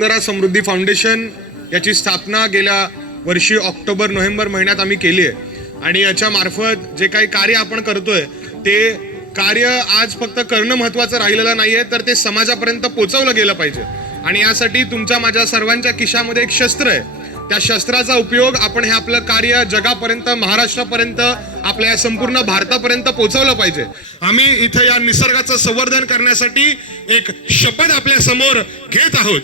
वसुंधरा समृद्धी foundation याची स्थापना गेल्या वर्षी ऑक्टोबर-नोव्हेंबर महिन्यात आम्ही केली आहे आणि याच्या मार्फत जे काही कार्य आपण करतोय ते कार्य आज फक्त करणं महत्त्वाचं राहिलेलं नाहीये, तर ते समाजापर्यंत पोहोचवलं गेलं पाहिजे. आणि यासाठी तुमच्या माझ्या सर्वांच्या खिशामध्ये एक शस्त्र आहे. त्या शस्त्राचा उपयोग आपण हे आपलं कार्य जगापर्यंत, महाराष्ट्रापर्यंत, आपल्या संपूर्ण भारतापर्यंत पोहोचवलं पाहिजे. आम्ही इथे या निसर्गाचं संवर्धन करण्यासाठी एक शपथ आपल्या समोर घेत आहोत.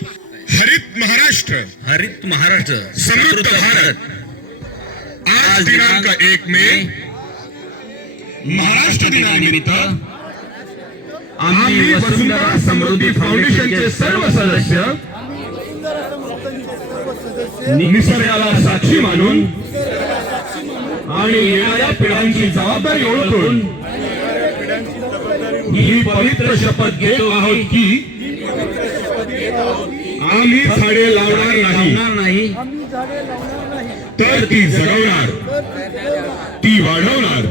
हरित महाराष्ट्र, हरित महाराष्ट्र, समृद्ध भारत. आज दिनांक 1 मे महाराष्ट्र दिनानिमित्त आम्ही वसुंधरा समृद्धी फाउंडेशनचे सर्व सदस्य निसर्गाला साक्षी मानून आणि येणाऱ्या पिढ्यांची जबाबदारी ओळखून ही पवित्र शपथ घेतो आहोत की आम्ही झाडे लावणार नाही, तर ती जगवणार, ती वाढवणार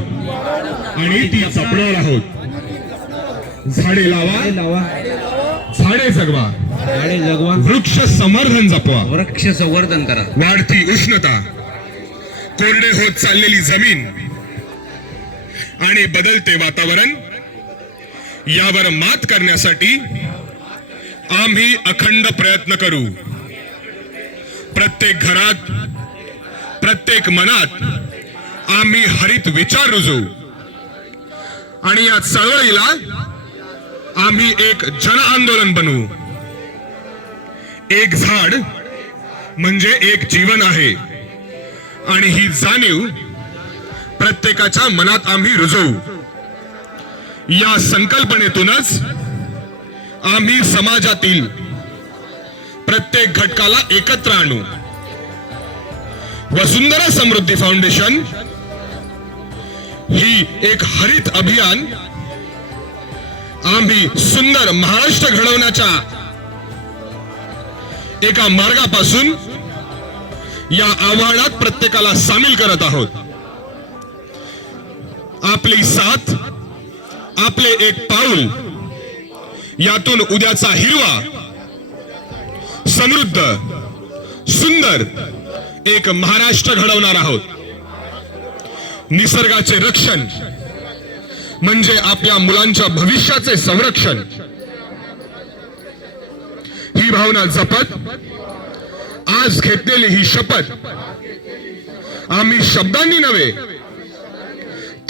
आणि ती जपणार आहोत. झाडे लावा, झाडे जगवा, झाडे जगवा, वृक्ष संवर्धन जपवा. वृक्ष संवर्धन करा. वाढती उष्णता, कोरडे होत चाललेली जमीन आणि बदलते वातावरण यावर मात करण्यासाठी आम्ही अखंड प्रयत्न करू. प्रत्येक घरात, प्रत्येक मनात आम्ही हरित विचार रुजवू आणि या चळवळीला आम्ही एक जन आंदोलन बनवू. एक झाड म्हणजे एक जीवन आहे आणि ही जाणीव प्रत्येकाच्या मनात आम्ही रुजवू. या संकल्पनेतूनच आम्ही समाजातील प्रत्येक घटकाला एकत्र आणू. वसुंधरा समृद्धी फाउंडेशन ही एक हरित अभियान आम्ही सुंदर महाराष्ट्र घडवण्याच्या एका मार्गापासून या आव्हानात प्रत्येकाला सामील करत आहोत. आपली साथ, आपले एक पाऊल, यातून उद्याचा हिरवा, समृद्ध, सुंदर एक महाराष्ट्र घडवणार आहोत. निसर्गाचे रक्षण म्हणजे आपल्या मुलांच्या भविष्याचे संरक्षण. ही भावना जपत आज घेतलेली ही शपथ आम्ही शब्दांनी नव्हे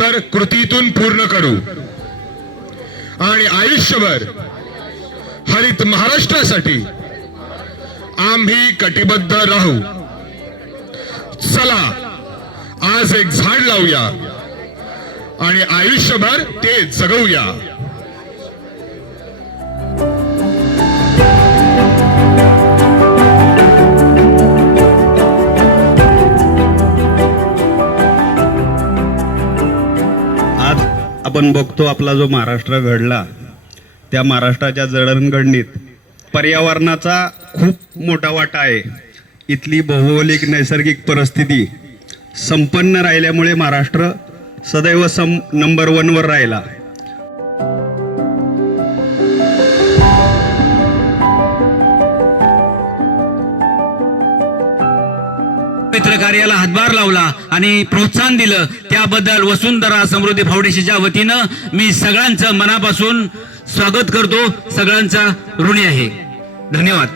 तर कृतीतून पूर्ण करू आणि आयुष्यभर हरित महाराष्ट्रासाठी आम्ही कटिबद्ध राहू. चला आज एक झाड लावूया आणि आयुष्यभर ते जगवूया. आज आपण बघतो आपला जो महाराष्ट्र घडला, त्या महाराष्ट्राच्या जडणघडणीत पर्यावरणाचा खूप मोठा वाटा आहे. इथली भौगोलिक नैसर्गिक परिस्थिती संपन्न राहिल्यामुळे महाराष्ट्र सदैव नंबर 1 वर राहिला. पवित्र कार्याला हातभार लावला आणि प्रोत्साहन दिलं, त्याबद्दल वसुंधरा समृद्धी फाउंडेशनच्या वतीनं मी सगळ्यांचं मनापासून स्वागत करतो. सगळ्यांचा ऋणी आहे. धन्यवाद.